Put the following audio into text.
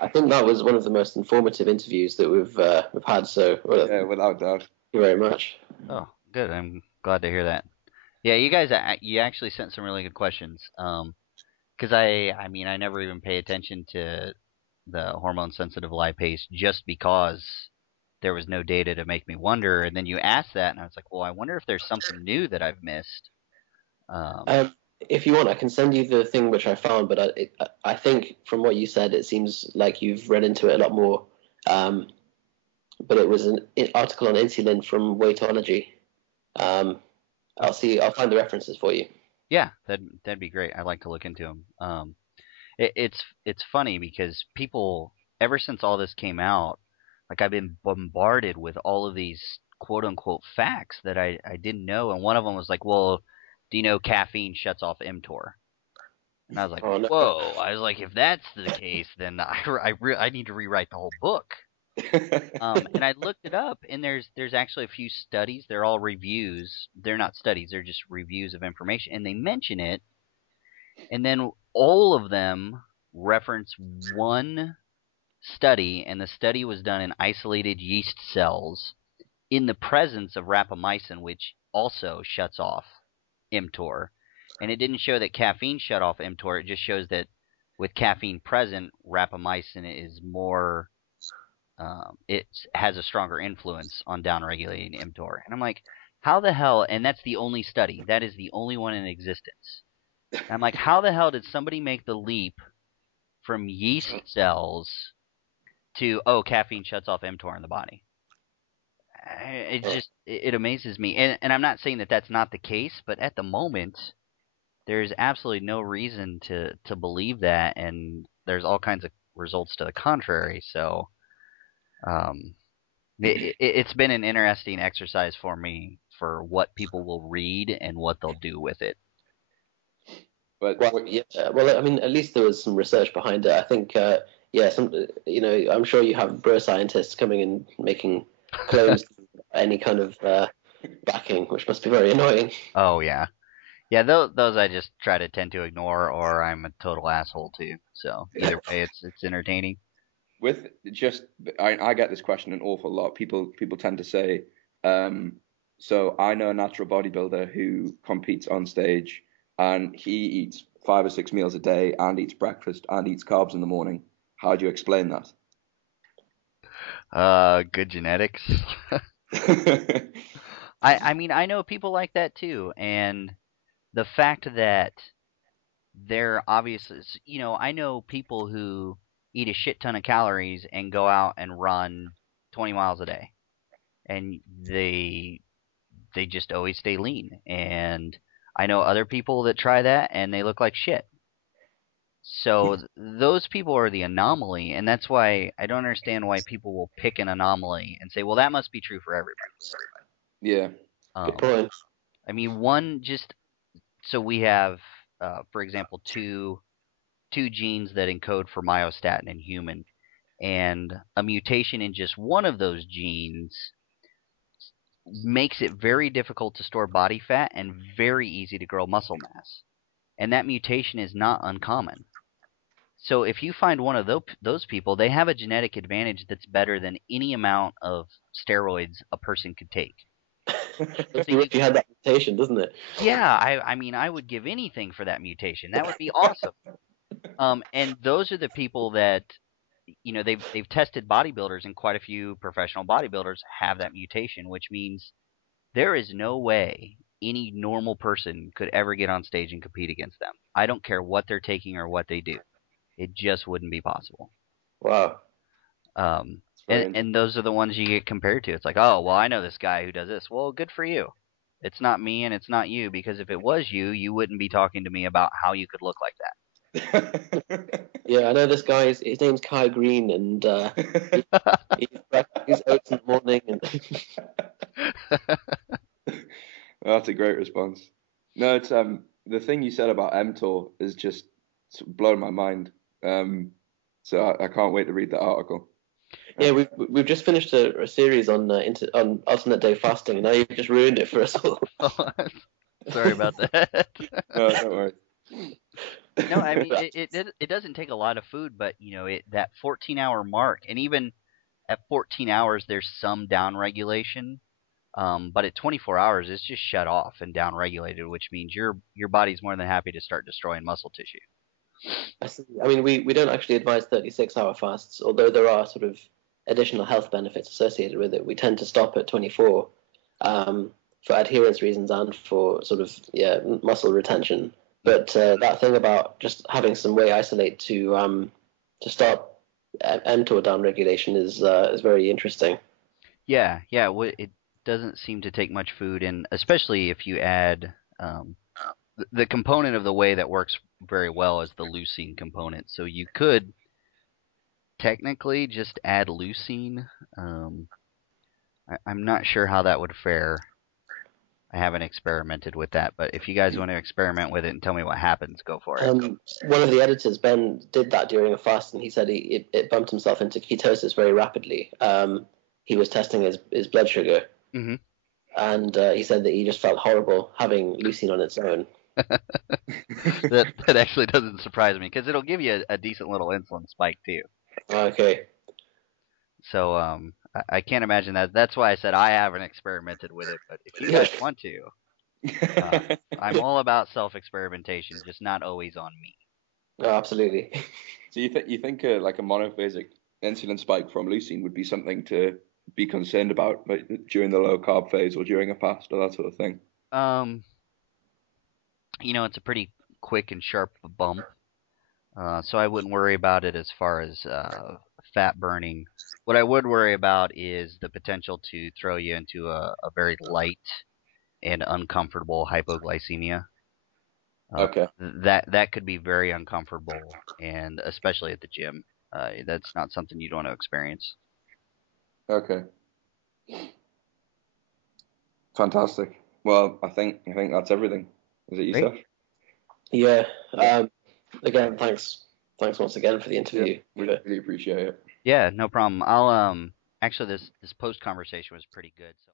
I think that was one of the most informative interviews that we've had. So, well, Yeah, without doubt. thank you very much. Oh, good. I'm glad to hear that. Yeah, you guys, you actually sent some really good questions. Because I mean, I never even pay attention to the hormone sensitive lipase just because there was no data to make me wonder. And then you asked that, and I was like, well, I wonder if there's something new that I've missed. Um, if you want, I can send you the thing which I found, but I think from what you said, it seems like you've read into it a lot more. But it was an article on insulin from Weightology. I'll find the references for you. Yeah, that'd be great. I'd like to look into them. It's funny because people, ever since all this came out, like I've been bombarded with all of these quote unquote facts that I didn't know, and one of them was like, well, do you know caffeine shuts off mTOR? And I was like, Oh no. whoa! I was like, if that's the case, then I need to rewrite the whole book. And I looked it up, and there's actually a few studies. They're all reviews. They're not studies. They're just reviews of information, and they mention it. And then all of them reference one study, and the study was done in isolated yeast cells in the presence of rapamycin, which also shuts off mTOR. And it didn't show that caffeine shut off mTOR. It just shows that with caffeine present, rapamycin is more. It has a stronger influence on downregulating mTOR. And I'm like, how the hell? And that's the only study. That is the only one in existence. And I'm like, how the hell did somebody make the leap from yeast cells to, oh, caffeine shuts off mTOR in the body? It amazes me. And I'm not saying that that's not the case, but at the moment, there's absolutely no reason to believe that, and there's all kinds of results to the contrary. So it's been an interesting exercise for me for what people will read and what they'll do with it. But Well, yeah. Well, I mean, at least there was some research behind it. I think, I'm sure you have bro scientists coming and making claims any kind of backing, which must be very annoying. Oh yeah. Yeah, those I just try to tend to ignore, or I'm a total asshole too. So either way, it's entertaining. with just, I get this question an awful lot. People tend to say, so I know a natural bodybuilder who competes on stage, and he eats 5 or 6 meals a day and eats breakfast and eats carbs in the morning. How do you explain that? Good genetics. I mean, I know people like that too, and the fact that they're obviously, I know people who eat a shit ton of calories and go out and run 20 miles a day, and they just always stay lean. And I know other people that try that and they look like shit. So those people are the anomaly, and that's why I don't understand why people will pick an anomaly and say, well, that must be true for everybody. Yeah. Good point. I mean, so we have, for example, two genes that encode for myostatin in human, and a mutation in just one of those genes makes it very difficult to store body fat and very easy to grow muscle mass. And that mutation is not uncommon. So if you find one of those people, they have a genetic advantage that's better than any amount of steroids a person could take. Let's see if you had that mutation, doesn't it? Yeah, I mean, I would give anything for that mutation. That would be awesome. And those are the people that, they've tested bodybuilders, and quite a few professional bodybuilders have that mutation, which means there is no way any normal person could ever get on stage and compete against them. I don't care what they're taking or what they do. It just wouldn't be possible. Wow. And those are the ones you get compared to. It's like, oh, well, I know this guy who does this. Well, good for you. It's not me and it's not you, because if it was you, you wouldn't be talking to me about how you could look like that. Yeah, I know this guy. His name's Kai Green, and he's oats in the morning. That's a great response. No, it's the thing you said about mTOR is just blown my mind. So I can't wait to read that article. Yeah, we've just finished a series on alternate day fasting, and now you've just ruined it for us all. Sorry about that. No, don't worry. No, I mean it doesn't take a lot of food, but that 14-hour mark, and even at 14 hours, there's some down regulation. But at 24 hours, it's just shut off and down regulated, which means your body's more than happy to start destroying muscle tissue. I see. I mean, we don't actually advise 36-hour fasts, although there are sort of additional health benefits associated with it. We tend to stop at 24 for adherence reasons and for sort of muscle retention. But that thing about just having some whey isolate to stop mTOR down regulation is very interesting. Yeah. It doesn't seem to take much food, and especially if you add the component of the whey that works very well is the leucine component. So you could technically just add leucine. I'm not sure how that would fare. I haven't experimented with that, but if you guys want to experiment with it and tell me what happens, go for it. One of the editors, Ben, did that during a fast, and he said it bumped himself into ketosis very rapidly. He was testing his blood sugar, mm-hmm. and he said that he just felt horrible having leucine on its own. that actually doesn't surprise me, because it'll give you a decent little insulin spike too. Okay. So I can't imagine that. That's why I said I haven't experimented with it. But if you guys want to, I'm all about self-experimentation, just not always on me. Oh, absolutely. So you think like a monophasic insulin spike from leucine would be something to be concerned about, like, during the low carb phase or during a fast or that sort of thing? It's a pretty quick and sharp bump, so I wouldn't worry about it as far as fat burning. What I would worry about is the potential to throw you into a very light and uncomfortable hypoglycemia. Okay. That could be very uncomfortable, and especially at the gym. That's not something you'd want to experience. Okay. Fantastic. Well, I think that's everything. Is it yourself? Yeah. Again, thanks once again for the interview. Yeah, really appreciate it. Yeah, no problem. I'll actually this post conversation was pretty good. So